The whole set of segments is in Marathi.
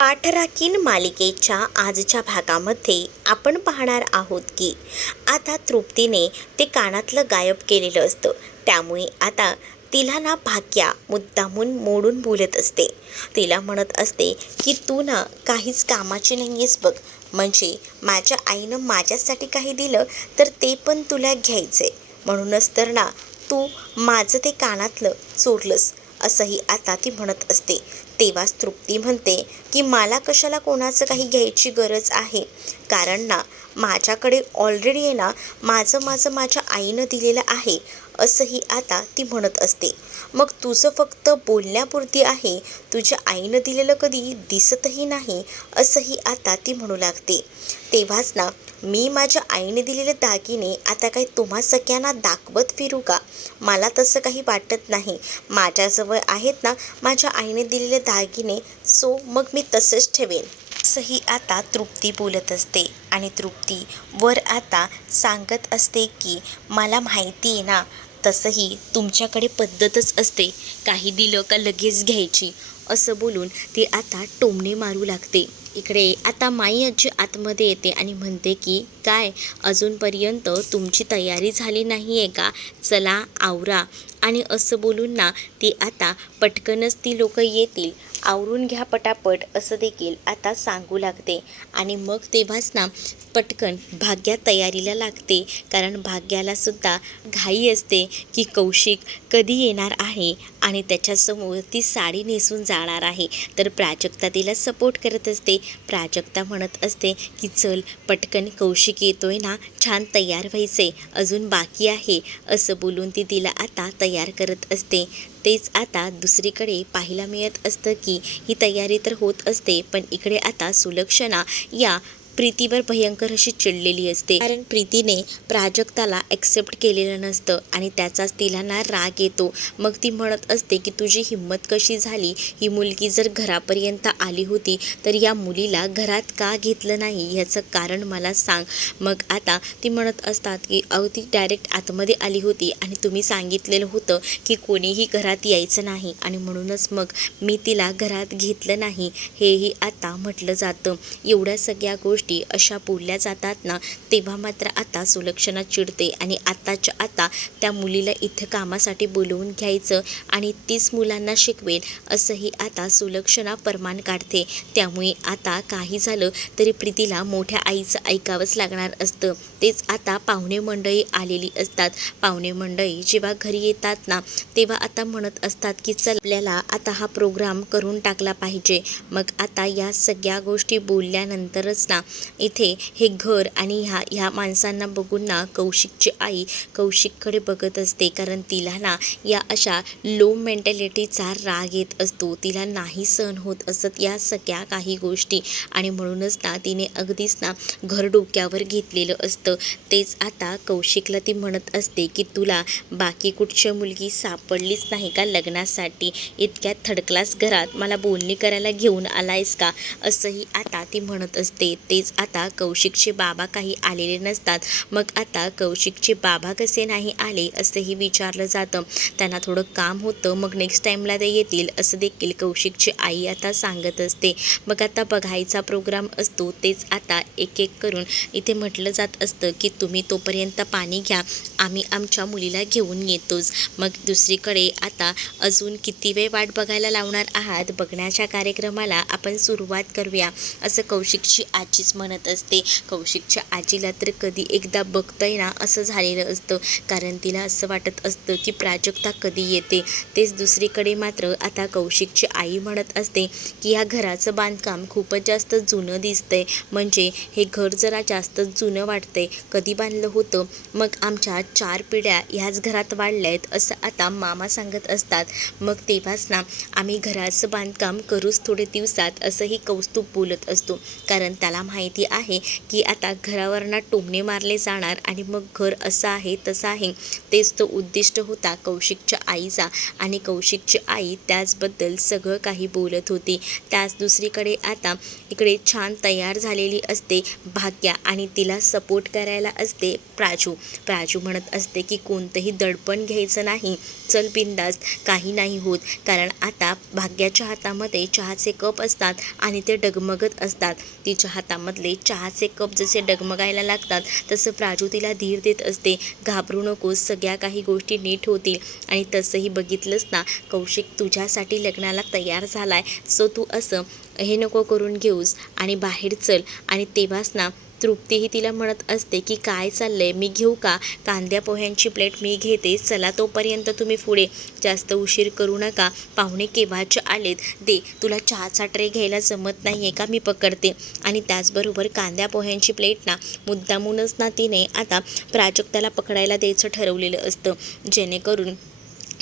पाठराखीण मालिकेच्या आजच्या भागामध्ये आपण पाहणार आहोत की आता तृप्तीने ते कानातलं गायब केलेलं असतं. त्यामुळे आता तिला ना भाग्या मुद्दामून मोडून बोलत असते. तिला म्हणत असते की तू ना काहीच कामाची नाही आहेस बघ. म्हणजे माझ्या आईनं माझ्यासाठी काही दिलं तर ते पण तुला घ्यायचंय, म्हणूनच तर ना तू माझं ते कानातलं चोरलंस, असंही आता ती म्हणत असते. तेव्हाच तृप्ती म्हणते की मला कशाला कोणाचं काही घ्यायची गरज आहे, कारण ना माझ्याकडे ऑलरेडी आहे ना माझं माझं माझ्या आईनं दिलेलं आहे, असंही आता ती म्हणत असते. मग तुझं फक्त बोलण्यापुरती आहे, तुझ्या आईनं दिलेलं कधी दिसतही नाही, असंही आता ती म्हणू लागते. तेव्हाच ना मी माझ्या आईने दिलेले दागिने आता काही तुम्हा सगळ्यांना दाखवत फिरू का? मला तसं काही वाटत नाही. माझ्याजवळ आहेत ना माझ्या आईने दिलेले दागिने, सो मग मी तसंच ठेवेन, असंही आता तृप्ती बोलत असते. आणि तृप्ती वर आता सांगत असते की मला माहिती आहे ना, तसंही तुमच्याकडे पद्धतच असते काही दिलं का लगेच घ्यायची, असं बोलून ती आता टोमणे मारू लागते. इकडे आता माई आजी आतमध्ये येते आणि म्हणते की काय अजूनपर्यंत तुमची तयारी झाली नाही आहे का? चला आवरा. आणि असं बोलून ना ती आता पटकनच ती लोक येतील, आवरून घ्या पटापट, असं देखील आता सांगू लागते. आणि मग तेव्हाच ना पटकन भाग्या तयारीला लागते, कारण भाग्याला सुद्धा घाई असते की कौशिक कधी येणार आहे आणि त्याच्यासमोर ती साडी नेसून जाणार आहे. तर प्राजक्ता तिला सपोर्ट करत असते. प्राजक्ता म्हणत असते की चल पटकन, कौशिक येतोय ना, छान तयार व्हायचे, अजून बाकी आहे, असं बोलून ती तिला आता तयार करत असते. तेच आता दुसरीकडे पाहायला मिळत असतं की ही तयारी तर होत असते, पण इकडे आता सुलक्षणा या प्रीतीवर भयंकर अशी चिडलेली असते, कारण प्रीतीने प्राजक्ताला ॲक्सेप्ट केलेलं नसतं आणि त्याचाच तिला ना राग येतो. मग ती म्हणत असते की तुझी हिंमत कशी झाली, ही मुलगी जर घरापर्यंत आली होती तर या मुलीला घरात का घेतलं नाही, ह्याचं कारण मला सांग. मग आता ती म्हणत असतात की ती डायरेक्ट आतमध्ये आली होती आणि तुम्ही सांगितलेलं होतं की कोणीही घरात यायचं नाही, आणि म्हणूनच मग मी तिला घरात घेतलं नाही, हेही आता म्हटलं जातं. एवढ्या सगळ्या गोष्टी अशा बोलल्या जातात ना, तेव्हा मात्र आता सुलक्षणा चिडते आणि आताच्या आता त्या मुलीला इथं कामासाठी बोलवून घ्यायचं आणि तीच मुलांना शिकवेल, असंही आता सुलक्षणा फर्मान काढते. त्यामुळे आता काही झालं तरी प्रीतीला मोठ्या आईचं ऐकावंच लागणार असतं. तेच आता पाहुणे मंडळी आलेली असतात. पाहुणे मंडळी जेव्हा घरी येतात ना, तेव्हा आता म्हणत असतात की चल आपल्याला आता हा प्रोग्राम करून टाकला पाहिजे. मग आता या सगळ्या गोष्टी बोलल्यानंतरच ना इथे हे घर आणि ह्या माणसांना बघून ना कौशिकची आई कौशिककडे बघत असते, कारण तिला ना या अशा लो मेंटॅलिटीचा राग येत असतो. तिला नाही सहन होत असत या सगळ्या काही गोष्टी, आणि म्हणूनच ना तिने अगदीच ना घर डोक्यावर घेतलेलं असतं. तेच आता कौशिकला ती म्हणत असते की तुला बाकी कुठची मुलगी सापडलीच नाही का लग्नासाठी, इतक्या थर्ड क्लास घरात मला बोलणी करायला घेऊन आलायस का, असंही आता ती म्हणत असते. तेच आता कौशिकचे बाबा काही आलेले नसतात. मग आता कौशिकचे बाबा कसे नाही आले असंही विचारलं जातं. त्यांना थोडं काम होतं, मग नेक्स्ट टाईमला ते येतील, असं देखील कौशिकची आई आता सांगत असते. मग आता बघायचा प्रोग्राम असतो. तेच आता एक एक करून इथे म्हटलं जात असतं की तुम्ही तोपर्यंत पाणी घ्या, आम्ही आमच्या मुलीला घेऊन येतोच. मग दुसरीकडे आता अजून किती वेळ वाट बघायला लावणार आहात, बघण्याच्या कार्यक्रमाला आपण सुरुवात करूया, असं कौशिकची आजीच म्हणत असते. कौशिकच्या आजीला तर कधी एकदा बघतंय ना असं झालेलं असतं, कारण तिला असं वाटत असतं की प्राजक्ता कधी येते. तेच दुसरीकडे मात्र आता कौशिकची आई म्हणत असते की या घराचं बांधकाम खूपच जास्त जुनं दिसतंय, म्हणजे हे घर जरा जास्तच जुनं वाटतंय, कधी बांधलं होतं, मग आमच्या 4 पिढ्या ह्याच घरात वाढल्या आहेत, असं आता मामा सांगत असतात. मग तेव्हाच ना आम्ही घराचं बांधकाम करूच थोडे दिवसात, असंही कौस्तुभ बोलत असतो, कारण त्याला माहिती आहे की आता घरावरनं टोमणे मारले जाणार आणि मग घर असं आहे तसं आहे. तेच तो उद्दिष्ट होता कौशिकच्या आईचा आणि कौशिकची आई त्याचबद्दल सगळं काही बोलत होती. त्याच दुसरीकडे आता इकडे छान तयार झालेली असते भाग्या आणि तिला सपोर्ट करायला असते प्राजू. प्राजू म्हणत असते की कोणतंही दडपण घ्यायचं नाही, चल बिंदास्त, काही नाही होत. कारण आता भाग्याच्या हातामध्ये चहाचे कप असतात आणि ते डगमगत असतात. तिच्या हातामधले चहाचे कप जसे डगमगायला लागतात तसं प्राजू तिला धीर देत असते, घाबरू नकोस, सगळ्या काही गोष्टी नीट होतील. आणि तसंही बघितलंस ना, कौशिक तुझ्यासाठी लग्नाला तयार झालाय, सो तू असं हे नको करून घेऊस आणि बाहेर चल. आणि तेव्हाच ना तृप्तीही तिला म्हणत असते की काय चाललंय, मी घेऊ का, कांद्या पोह्यांची प्लेट मी घेते, चला तोपर्यंत तुम्ही पुढे, जास्त उशीर करू नका, पाहुणे केव्हाचे आलेत, दे तुला चहाचा ट्रे घ्यायला जमत नाही आहे का, मी पकडते. आणि त्याचबरोबर कांद्या पोह्यांची प्लेट ना मुद्दामूनच ना तिने आता प्राजक्ताला पकडायला द्यायचं ठरवलेलं असतं, जेणेकरून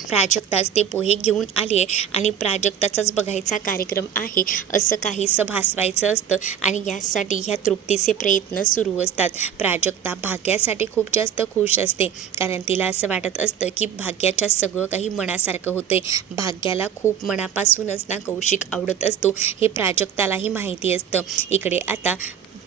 प्राजक्ताच ते पोहे घेऊन आली आहे आणि प्राजक्ताचाच बघायचा कार्यक्रम आहे असं काहीसं भासवायचं असतं. आणि यासाठी ह्या तृप्तीचे प्रयत्न सुरू असतात. प्राजक्ता भाग्यासाठी खूप जास्त खुश असते, कारण तिला असं वाटत असतं की भाग्याच्या सगळं काही मनासारखं होते. भाग्याला खूप मनापासूनच ना कौशिक आवडत असतो, हे प्राजक्तालाही माहिती असतं. इकडे आता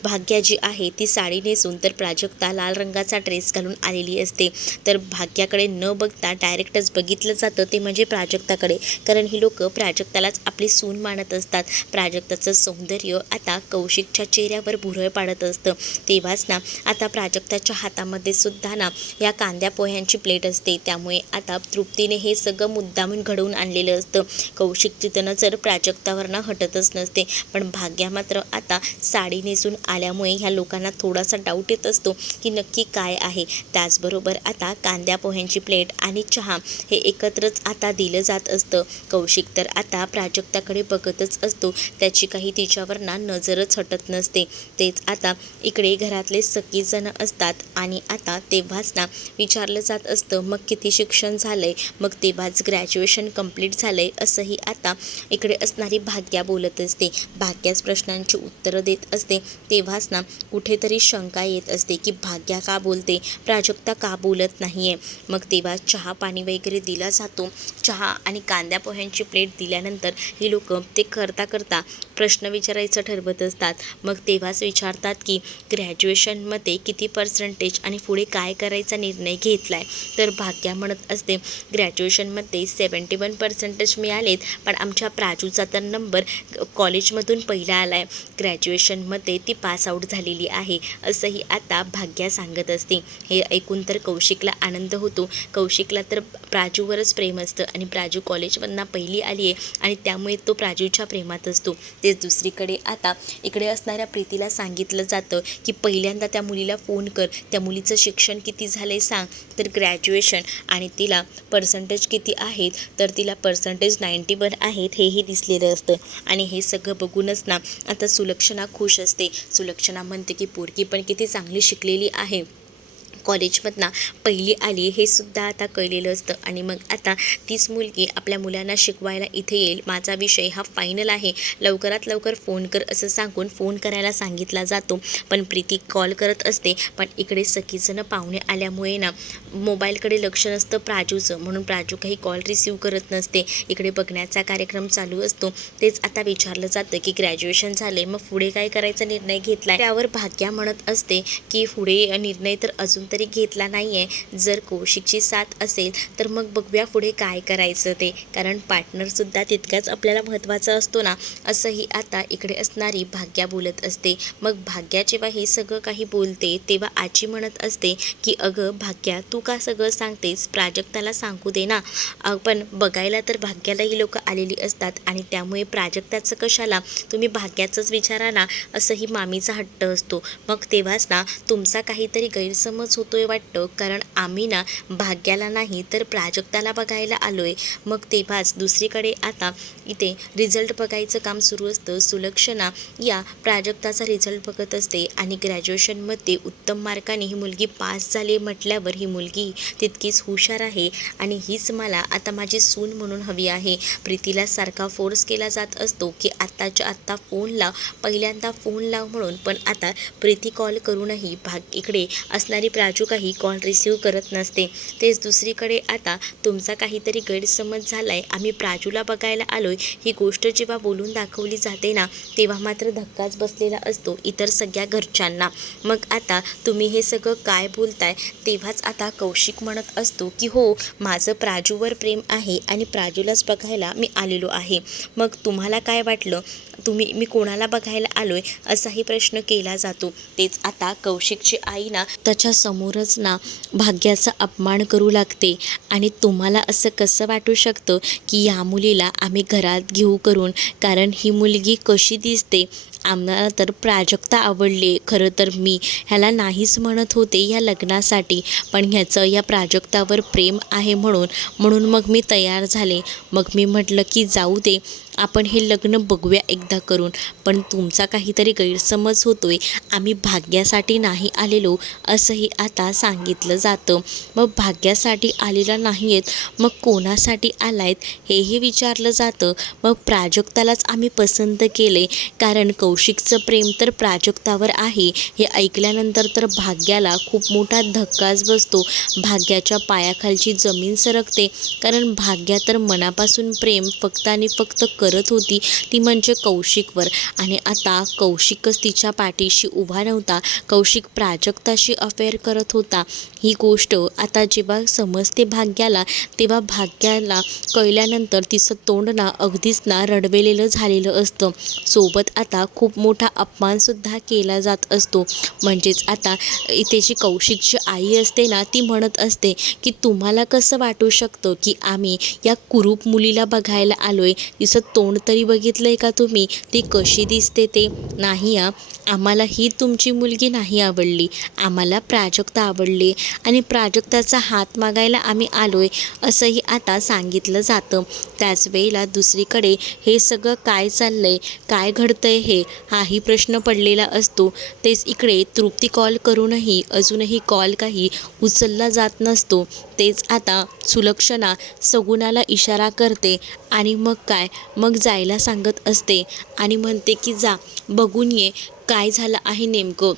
भाग्या जी आहे ती साडी नेसून तर प्राजक्ता लाल रंगाचा ड्रेस घालून आलेली असते. तर भाग्याकडे न बघता डायरेक्टच बघितलं जातं ते म्हणजे प्राजक्ताकडे, कारण ही लोक प्राजक्तालाच आपली सून मानत असतात. प्राजक्ताचं सौंदर्य आता कौशिकच्या चेहऱ्यावर भुरळ पाडत असतं. तेव्हाच ना आता प्राजक्ताच्या हातामध्ये सुद्धा ना या कांद्या पोह्यांची प्लेट असते. त्यामुळे आता तृप्तीने हे सगळं मुद्दामून घडवून आणलेलं असतं. कौशिक तिथं जर प्राजक्तावरनं हटतच नसते, पण भाग्या मात्र आता साडी नेसून आल्यामुळे ह्या लोकांना थोडासा डाऊट येत असतो की नक्की काय आहे. त्याचबरोबर आता कांद्या पोह्यांची प्लेट आणि चहा हे एकत्रच आता दिलं जात असतं. कौशिक तर आता प्राजक्ताकडे बघतच असतो, त्याची काही तिच्यावर ना नजरच हटत नसते. तेच आता इकडे घरातले सगळेजण असतात आणि आता तेव्हाच ना विचारलं जात असतं, मग किती शिक्षण झालंय, मग तेव्हाच ग्रॅज्युएशन कंप्लीट झालंय असंही आता इकडे असणारी भाग्या बोलत असते. भाग्याच प्रश्नांची उत्तरं देत असते. तेव्हाच ना कुठेतरी शंका येत असते की भाग्या का बोलते, प्राजक्ता का बोलत नाही आहे. मग तेव्हा चहा पाणी वगैरे दिला जातो. चहा आणि कांद्या पोह्यांची प्लेट दिल्यानंतर ही लोक ते करता करता प्रश्न विचारायचं ठरवत असतात. मग तेव्हाच विचारतात की ग्रॅज्युएशनमध्ये किती पर्सेंटेज आणि पुढे काय करायचा निर्णय घेतला आहे. तर भाग्या म्हणत असते ग्रॅज्युएशनमध्ये 71% मिळालेत, पण आमच्या प्राजूचा तर नंबर कॉलेजमधून पहिला आला आहे, ग्रॅज्युएशनमध्ये ती पास आऊट झालेली आहे असंही आता भाग्या सांगत असते. हे ऐकून तर कौशिकला आनंद होतो. कौशिकला तर प्राजूवरच प्रेम असतं आणि प्राजू कॉलेजमधनं पहिली आली आहे आणि त्यामुळे तो प्राजूच्या प्रेमात असतो. तेच दुसरीकडे आता इकडे असणाऱ्या प्रीतीला सांगितलं जातं की पहिल्यांदा त्या मुलीला फोन कर, त्या मुलीचं शिक्षण किती झालं आहे सांग. तर ग्रॅज्युएशन आणि तिला पर्सेंटेज किती आहेत, तर तिला पर्सेंटेज 91 आहेत हेही दिसलेलं असतं. आणि हे सगळं बघूनच ना आता सुलक्षणा खुश असते. सुलक्षणा म्हणते की पोरगी पण किती चांगली शिकलेली आहे, कॉलेजमधनं पहिली आली हे सुद्धा आता कळलेलं असतं. आणि मग आता तीच मुलगी आपल्या मुलांना शिकवायला इथे येईल, माझा विषय हा फायनल आहे, लवकरात लवकर फोन कर असं सांगून फोन करायला सांगितला जातो. पण प्रीती कॉल करत असते, पण इकडे सगळीजणं पाहुणे आल्यामुळे ना मोबाईलकडे लक्ष नसतं प्राजूचं, म्हणून प्राजू काही कॉल रिसीव करत नसते. इकडे बघण्याचा कार्यक्रम चालू असतो. तेच आता विचारलं जातं की ग्रॅज्युएशन झाले, मग पुढे काय करायचा निर्णय घेतला. त्यावर भाग्या म्हणत असते की पुढे निर्णय तर अजून तरी घेतला नाही आहे, जर कौशिकची साथ असेल तर मग बघूया पुढे काय करायचं ते, कारण पार्टनरसुद्धा तितक्याच आपल्याला महत्त्वाचा असतो ना, असंही आता इकडे असणारी भाग्या बोलत असते. मग भाग्या जेव्हा हे सगळं काही बोलते तेव्हा आजी म्हणत असते की अगं भाग्या, तू का सगळं सांगतेस, प्राजक्ताला सांगू दे ना. पण बघायला तर भाग्यालाही लोक आलेली असतात आणि त्यामुळे प्राजक्ताचं कशाला, तुम्ही भाग्याचंच विचारा ना, असंही मामीचा हट्ट असतो. मग तेव्हाच ना तुमचा काहीतरी गैरसमज होतोय वाटतं, कारण आम्ही ना भाग्याला नाही तर प्राजक्ताला बघायला आलो आहे. मग तेव्हाच दुसरीकडे आता इथे रिझल्ट बघायचं काम सुरू असतं. सुलक्षणा या प्राजक्ताचा रिझल्ट बघत असते आणि ग्रॅज्युएशनमध्ये उत्तम मार्काने ही मुलगी पास झाली म्हटल्यावर ही मुलगी तितकीच हुशार आहे आणि हीच मला आता माझी सून म्हणून हवी आहे. प्रीतीला सारखा फोर्स केला जात असतो की आत्ताच्या आत्ता फोन लाव, पहिल्यांदा फोन लाव म्हणून. पण आता प्रीती कॉल करूनही इकडे असणारी प्राजू काही कॉल रिसीव करत नसते. तेच दुसरीकडे आता तुमचा काहीतरी गैरसमज झाला आहे, आम्ही प्राजूला बघायला आलोय, ही गोष्ट जेव्हा बोलून दाखवली जाते ना तेव्हा मात्र धक्काच बसलेला असतो इतर सगळ्या घरच्यांना. मग आता तुम्ही हे सगळं काय बोलताय? तेव्हाच आता कौशिक म्हणत असतो की हो, माझं प्राजूवर प्रेम आहे आणि प्राजूलाच बघायला मी आलेलो आहे. मग तुम्हाला काय वाटलं? मी कोणाला बघायला आलोय असाही प्रश्न केला जातो. तेच आता कौशिकची आई ना त्याच्या समोरच ना भाग्याचा अपमान करू लागते आणि तुम्हाला असं कसं वाटू शकतं की या मुलीला आम्ही घरात घेऊ करून, कारण ही मुलगी कशी दिसते, आम्हाला तर प्राजक्ता आवडली. खरं तर मी ह्याला नाहीच म्हणत होते या लग्नासाठी, पण ह्याचं या प्राजक्तावर प्रेम आहे म्हणून मग मी तयार झाले. मग मी म्हटलं की जाऊ दे, आपण हे लग्न बघूया एकदा करून. पण तुमचा काहीतरी गैरसमज होतोय, आम्ही भाग्यासाठी नाही आलेलो असंही आता सांगितलं जातं. मग भाग्यासाठी आलेला नाही आहेत, मग कोणासाठी आलायत हेही विचारलं जातं. मग प्राजक्तालाच आम्ही पसंत केले, कारण कौशिकचं प्रेम तर प्राजक्तावर आहे. हे ऐकल्यानंतर तर भाग्याला खूप मोठा धक्काच बसतो. भाग्याच्या पायाखालची जमीन सरकते, कारण भाग्या तर मनापासून प्रेम फक्त आणि फक्त करत होती ती म्हणजे कौशिकवर. आणि आता कौशिकच तिच्या पाठीशी उभा नव्हता, कौशिक प्राजक्ताशी अफेअर करत होता. ही गोष्ट आता जेव्हा समजते भाग्याला, तेव्हा भाग्याला कळल्यानंतर तिचं तोंड ना अगदीच ना रडवेलेलं झालेलं असतं. सोबत आता खूप मोठा अपमानसुद्धा केला जात असतो. म्हणजेच आता इथे जी कौशिकची आई असते ना ती म्हणत असते की तुम्हाला कसं वाटू शकतं की आम्ही या कुरूप मुलीला बघायला आलोय, तिचं तोंड तरी बघितलंय का तुम्ही, ती कशी दिसते ते? नाही, आम्हाला ही तुमची मुलगी नाही आवडली, आम्हाला प्राजक्ता आवडली आणि प्राजक्ताचा हात मागायला आम्ही आलोय असंही आता सांगितलं जातं. त्याच वेळेला दुसरीकडे हे सगळं काय चाललंय, काय घडतंय हे हाही प्रश्न पडलेला असतो. तेच इकडे तृप्ती कॉल करूनही अजूनही कॉल काही उचलला जात नसतो. तेच आता सुलक्षणा सगुणाला इशारा करते आणि मग जायला सांगत असते आणि म्हणते की जा बघून ये काय झालं आहे नेमकं.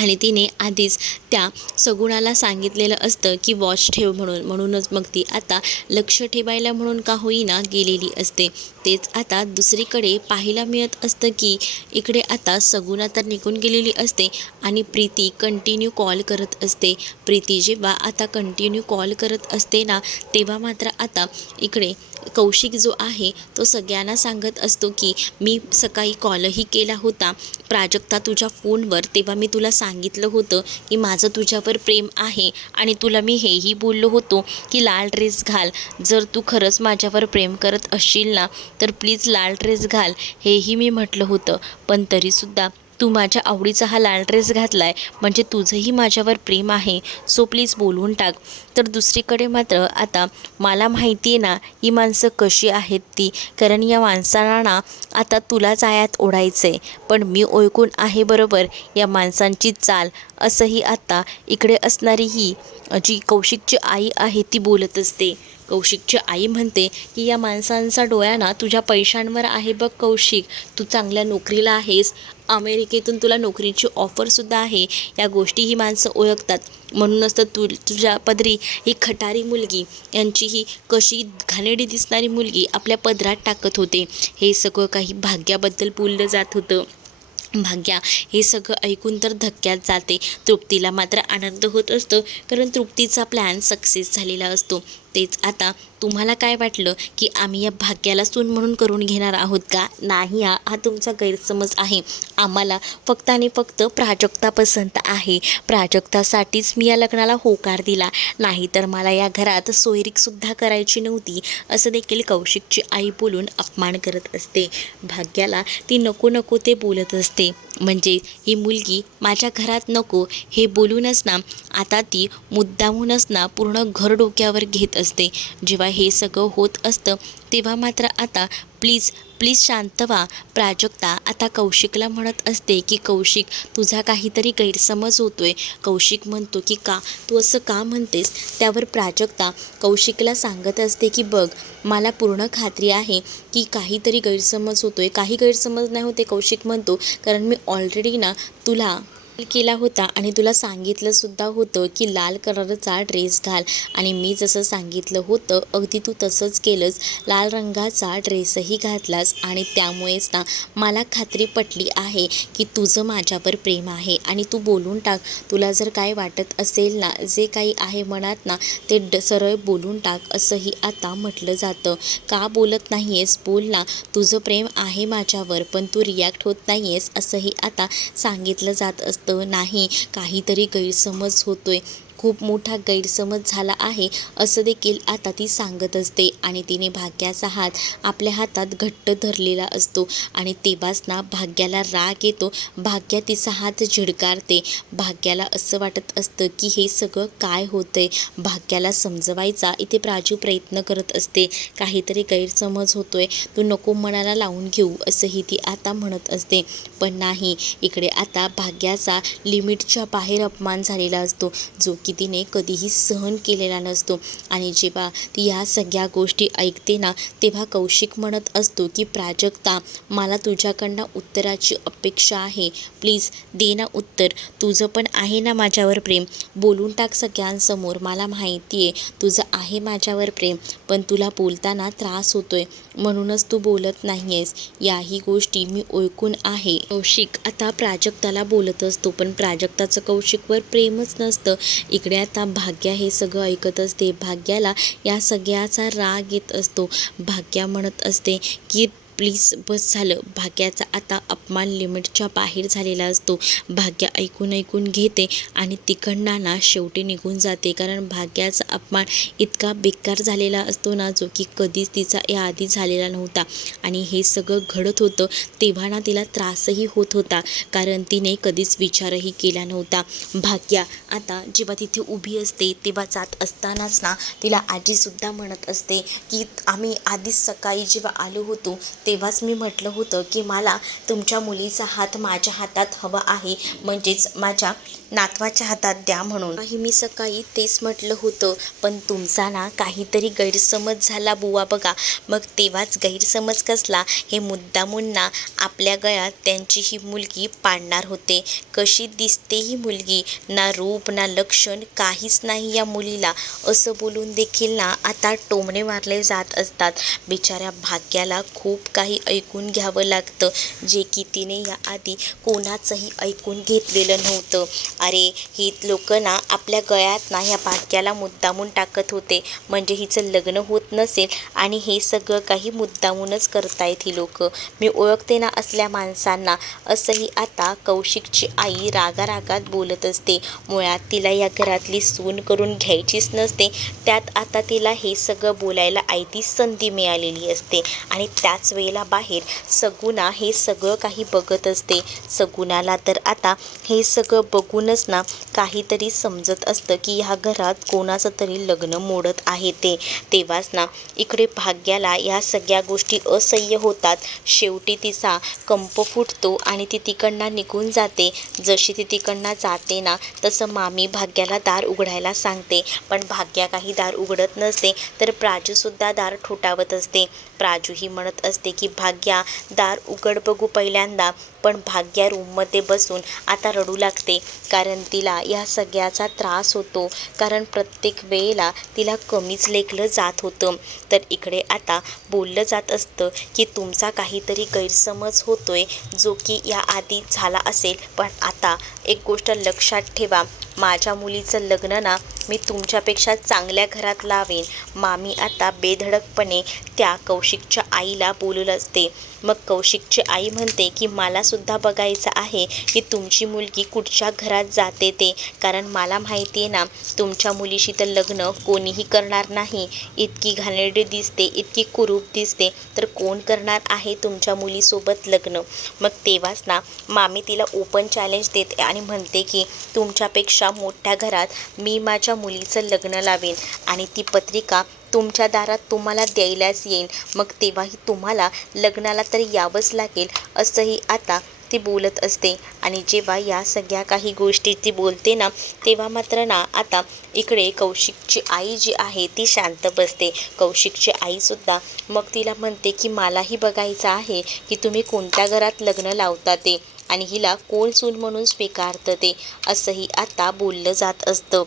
आणि तिने आधीच त्या सगुणाला सांगितलेलं असतं की वॉच ठेव म्हणूनच मग ती आता लक्ष ठेवायला म्हणून का होईना गेलेली असते. तेच आता दुसरीकडे पाहायला मिळत असतं की इकडे आता सगुणा तर निघून गेलेली असते आणि प्रीती कंटिन्यू कॉल करत असते. प्रीती जेव्हा आता कंटिन्यू कॉल करत असते ना तेव्हा मात्र आता इकडे कौशिक जो आहे तो सगळ्यांना सांगत असतो की मी सकाळी कॉलही केला होता प्राजक्ता तुझ्या फोनवर, तेव्हा मी तुला सांगितलं होतं की माझं तुझ्यावर प्रेम आहे आणि तुला मी हेही बोललो होतो की लाल ड्रेस घाल, जर तू खरंच माझ्यावर प्रेम करत असशील ना तर प्लीज लाल ड्रेस घाल, हेही मी म्हटलं होतं. पण तरीसुद्धा तू माझ्या आवडीचा हा लाल ड्रेस घातला आहे म्हणजे तुझंही माझ्यावर प्रेम आहे, सो प्लीज बोलवून टाक. तर दुसरीकडे मात्र आता मला माहिती आहे ना ही माणसं कशी आहेत ती, कारण या माणसांना ना आता तुलाच आयात ओढायचं आहे, पण मी ओळखून आहे बरोबर या माणसांची चाल, असंही आता इकडे असणारी ही जी कौशिकची आई आहे ती बोलत असते. कौशिकची आई म्हणते की या माणसांचा डोळा ना तुझ्या पैशांवर आहे बघ कौशिक, तू चांगल्या नोकरीला आहेस, अमेरिकेतून तुला नोकरीची ऑफरसुद्धा आहे, या गोष्टी ही माणसं ओळखतात. म्हणूनच तर तुझ्या पदरी ही खटारी मुलगी यांची ही कशी घाणेरडी दिसणारी मुलगी आपल्या पदरात टाकत होते. हे सगळं काही भाग्याबद्दल बोललं जात होतं. भाग्या हे सगळं ऐकून तर धक्क्यात जाते. तृप्तीला मात्र आनंद होत असतो, कारण तृप्तीचा प्लॅन सक्सेस झालेला असतो. तेच आता तुम्हाला काय वाटलं की आम्ही या भाग्याला सून म्हणून करून घेणार आहोत का? नाही, हा तुमचा गैरसमज आहे. आम्हाला फक्त आणि फक्त प्राजक्ता पसंत आहे, प्राजक्तासाठीच मी या लग्नाला होकार दिला, नाहीतर मला या घरात सोयरीकसुद्धा करायची नव्हती, असं देखील कौशिकची आई बोलून अपमान करत असते. भाग्याला ती नको नको ते बोलत असते. म्हणजे ही मुलगी माझ्या घरात नको हे बोलूनच ना आता ती मुद्दामूनच ना पूर्ण घर डोक्यावर घेत असते. जेव्हा हे सगळं होत असतं तेव्हा मात्र आता प्लीज प्लीज शांत व्हा. प्राजक्ता आता कौशिकला म्हणत असते की कौशिक, तुझा काहीतरी गैरसमज होतोय. कौशिक म्हणतो की का, तू असं का म्हणतेस? त्यावर प्राजक्ता कौशिकला सांगत असते की बघ, मला पूर्ण खात्री आहे की काहीतरी गैरसमज होतोय. काही गैरसमज नाही होते, कौशिक म्हणतो, कारण मी ऑलरेडी ना तुला केला होता आणि तुला सांगितलं सुद्धा होतं की लाल कलरचा ड्रेस घाल आणि मी जसं सांगितलं होतं अगदी तू तसंच केलंस. लाल रंगाचा ड्रेसही घातलास आणि त्यामुळेच ना मला खात्री पटली आहे की तुझं माझ्यावर प्रेम आहे आणि तू बोलून टाक. तुला जर काय वाटत असेल ना, जे काही आहे मनात ना, ते सरळ बोलून टाक असंही आता म्हटलं जातं. का बोलत नाही आहेस? बोल ना, तुझं प्रेम आहे माझ्यावर पण तू रिॲक्ट होत नाही आहेस असंही आता सांगितलं जात असतं. नाही, काहीतरी गैरसमज होतोय, खूप मोठा गैरसमज झाला आहे असं देखील आता ती सांगत असते आणि तिने भाग्याचा हात आपल्या हातात घट्ट धरलेला असतो आणि तेव्हाच ना भाग्याला राग येतो. भाग्या तिचा हात झिडकारते. भाग्याला असं वाटत असतं की हे सगळं काय होतंय. भाग्याला समजवायचा इथे प्राजू प्रयत्न करत असते. काहीतरी गैरसमज होतोय, तू नको मनाला लावून घेऊ असंही ती आता म्हणत असते. पण नाही, इकडे आता भाग्याचा लिमिटच्या बाहेर अपमान झालेला असतो, जो की तिने कधीही सहन केलेला नसतो. आणि जेव्हा ती या सगळ्या गोष्टी ऐकते ना, तेव्हा कौशिक म्हणत असतो की प्राजक्ता, मला तुझ्याकडनं उत्तराची अपेक्षा आहे. प्लीज दे ना उत्तर. तुझं पण आहे ना माझ्यावर प्रेम. बोलून टाक सगळ्यांसमोर. मला माहिती आहे तुझं आहे माझ्यावर प्रेम, पण तुला बोलताना त्रास होतोय म्हणूनच तू बोलत नाही आहेस. याही गोष्टी मी ओळखून आहे. कौशिक आता प्राजक्ताला बोलत असतो, पण प्राजक्ताचं कौशिकवर प्रेमच नसतं. इकडे आता भाग्या हे सगळं ऐकत असते. भाग्याला या सगळ्याचा राग येत असतो. भाग्या म्हणत असते की प्लीज बस झालं. भाग्याचा आता अपमान लिमिटच्या बाहेर झालेला असतो. भाग्या ऐकून घेते आणि तिकडनं ना शेवटी निघून जाते, कारण भाग्याचा अपमान इतका बेकार झालेला असतो ना, जो की कधीच तिचा याआधी झालेला नव्हता. आणि हे सगळं घडत होतं तेव्हा ना तिला त्रासही होत होता, कारण तिने कधीच विचारही केला नव्हता. भाग्या आता जेव्हा तिथे उभी असते तेव्हा जात असतानाच ना तिला आजीसुद्धा म्हणत असते की आम्ही आधीच सकाळी जेव्हा आलो होतो तेव्हाच मी म्हटलं होतं की मला तुमच्या मुलीचा हात माझ्या हातात हवा आहे, म्हणजेच माझ्या नातवाच्या हातात द्या म्हणून. मी सकाळी तेच म्हटलं होतं, पण तुमचा ना काहीतरी गैरसमज झाला बुवा बघा. मग तेव्हाच गैरसमज कसला, हे मुद्दामून ना आपल्या गळ्यात त्यांची ही मुलगी पाडणार होते. कशी दिसते ही मुलगी, ना रूप ना लक्षण काहीच नाही या मुलीला, असं बोलून देखील ना आता टोमणे मारले जात असतात. बिचाऱ्या भाग्याला खूप काही ऐकून घ्यावं लागतं, जे की तिने याआधी कोणाचंही ऐकून घेतलेलं नव्हतं. अरे ही लोक ना आपल्या गळ्यात ना ह्या भाग्याला मुद्दामून टाकत होते, म्हणजे हिचं लग्न होत नसेल आणि हे सगळं काही मुद्दामूनच करतायत ही लोक. मी ओळखते ना असल्या माणसांना, असंही आता कौशिकची आई रागारागात बोलत असते. मुळात तिला या घरातली सून करून घ्यायचीच नसते, त्यात आता तिला हे सगळं बोलायला आयती संधी मिळालेली असते. आणि त्याच वेळेला बाहेर सगुणा हे सगळं काही बघत असते. सगुणाला तर आता हे सगळं बघूनच ना काहीतरी समजत असतं की ह्या घरात कोणाचं तरी लग्न मोडत आहे ते. तेव्हाच ना इकडे भाग्याला या सगळ्या गोष्टी असह्य होतात. शेवटी तिचा कंप फुटतो आणि ती तिकडनं निघून जाते. जशी ती तिकडनं जाते ना तसं मामी भाग्याला दार उघडायला सांगते, पण भाग्या काही दार उघडत नसते, तर प्राजूसुद्धा दार ठोठावत असते. प्राजूही म्हणत असते की भाग्या दार उघड बघू पहिल्यांदा, पण भाग्या रूममध्ये बसून आता रडू लागते, कारण तिला या सगळ्याचा त्रास होतो, कारण प्रत्येक वेळेला तिला कमीच लेखलं जात होतं. तर इकडे आता बोललं जात असतं की तुमचा काहीतरी गैरसमज होतोय, जो की याआधी झाला असेल, पण आता एक गोष्ट लक्षात ठेवा, माझ्या मुलीचं लग्न ना मी तुमच्यापेक्षा चांगल्या घरात लावेन. मामी आता बेधडकपणे त्या कौशिकच्या आईला बोलत असते. मग कौशिकची आई म्हणते की मलासुद्धा बघायचं आहे की तुमची मुलगी कुठच्या घरात जाते ते, कारण मला माहिती आहे ना तुमच्या मुलीशी तर लग्न कोणीही करणार नाही. इतकी घाणेरडी दिसते, इतकी कुरूप दिसते, तर कोण करणार आहे तुमच्या मुलीसोबत लग्न. मग तेव्हाच ना मामी तिला ओपन चॅलेंज देते आणि म्हणते की तुमच्यापेक्षा मोठ्या घरात मी माझ्या मुलीचं लग्न लावेन आणि ती पत्रिका तुमच्या दारात तुम्हाला द्यायलाच येईल. मग तेव्हाही तुम्हाला लग्नाला तर यावंच लागेल, असंही आता ती बोलत असते. आणि जेव्हा या सगळ्या काही गोष्टी ती बोलते ना तेव्हा मात्र ना आता इकडे कौशिकची आई जी आहे ती शांत बसते. कौशिकची आईसुद्धा मग तिला म्हणते की मलाही बघायचं आहे की तुम्ही कोणत्या घरात लग्न लावता ते आणि हिला कोण सून म्हणून स्वीकारतं ते, असंही आता बोललं जात असतं.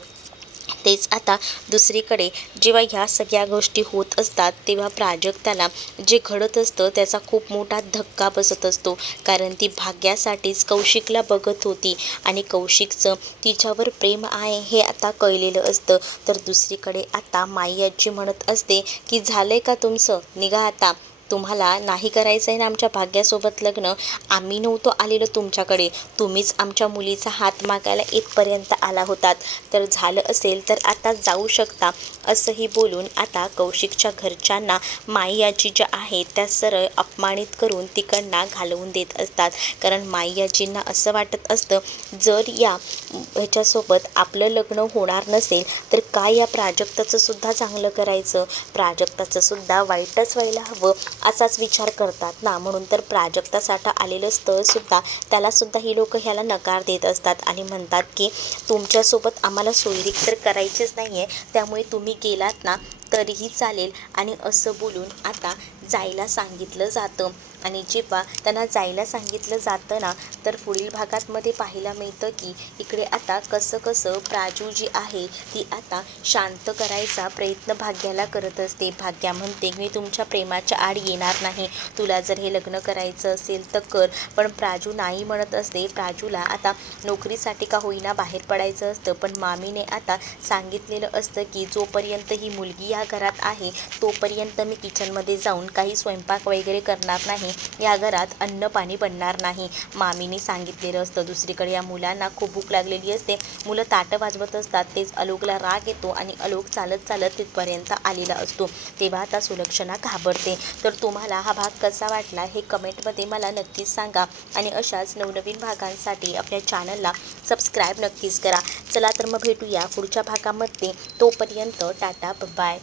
तेच आता दुसरीकडे जेव्हा ह्या सगळ्या गोष्टी होत असतात तेव्हा प्राजक्ताला जे घडत असतं त्याचा खूप मोठा धक्का बसत असतो. कारण ती भाग्यासाठीच कौशिकला बघत होती आणि कौशिकचं तिच्यावर प्रेम आहे हे आता कळलेलं असतं. तर दुसरीकडे आता माई आजी म्हणत असते की झालंय का तुमचं, निघा आता. तुम्हाला नाही करायचं आहे ना आमच्या भाग्यासोबत लग्न. आम्ही नव्हतो आलेलो तुमच्याकडे, तुम्हीच आमच्या मुलीचा हात मागायला इथपर्यंत आला होतात. तर झालं असेल तर आता जाऊ शकता, असंही बोलून आता कौशिकच्या घरच्यांना माई आजी ज्या आहेत त्या सरळ अपमानित करून तिकडनं घालवून देत असतात. कारण माई आजींना असं वाटत असतं जर या ह्याच्यासोबत आपलं लग्न होणार नसेल तर काय या प्राजक्ताचं सुद्धा चांगलं करायचं, प्राजक्ताचं सुद्धा वाईटच व्हायला हवं असाच विचार करतात ना. म्हणून तर प्राजक्तासाठी आलेलं स्थळसुद्धा त्यालासुद्धा ही लोक ह्याला नकार देत असतात आणि म्हणतात की तुमच्यासोबत आम्हाला सोयरीक तर करायचीच नाही आहे, त्यामुळे तुम्ही गेलात ना तरीही चालेल. आणि असं बोलून आता जायला सांगितलं जातं. आणि जेव्हा त्यांना जायला सांगितलं जातं ना तर पुढील भागातमध्ये पाहायला मिळतं की इकडे आता कसं कसं प्राजू जी आहे ती आता शांत करायचा प्रयत्न भाग्याला करत असते. भाग्या म्हणते मी तुमच्या प्रेमाच्या आड येणार नाही, तुला जर हे लग्न करायचं असेल तर कर. पण प्राजू नाही म्हणत असते. प्राजूला आता नोकरीसाठी का होईना बाहेर पडायचं असतं, पण मामीने आता सांगितलेलं असतं की जोपर्यंत ही मुलगी या घरात आहे तोपर्यंत मी किचनमध्ये जाऊन काही स्वयंपाक वगैरे करणार नाही, या घरात अन्न पाणी बनणार नाही, मामीने सांगितलेलं असतं. दुसरीकडे या मुलांना खूप भूक लागलेली असते, मुलं ताटं वाजवत असतात. तेच आलोकला राग येतो आणि आलोक चालत चालत तिथपर्यंत आलेला असतो. तेव्हा आता सुलक्षणा घाबरते. तर तुम्हाला हा भाग कसा वाटला हे कमेंटमध्ये मला नक्कीच सांगा आणि अशाच नवनवीन भागांसाठी आपल्या चॅनलला सबस्क्राईब नक्कीच करा. चला तर मग भेटूया पुढच्या भागामध्ये. तोपर्यंत टाटा बाय.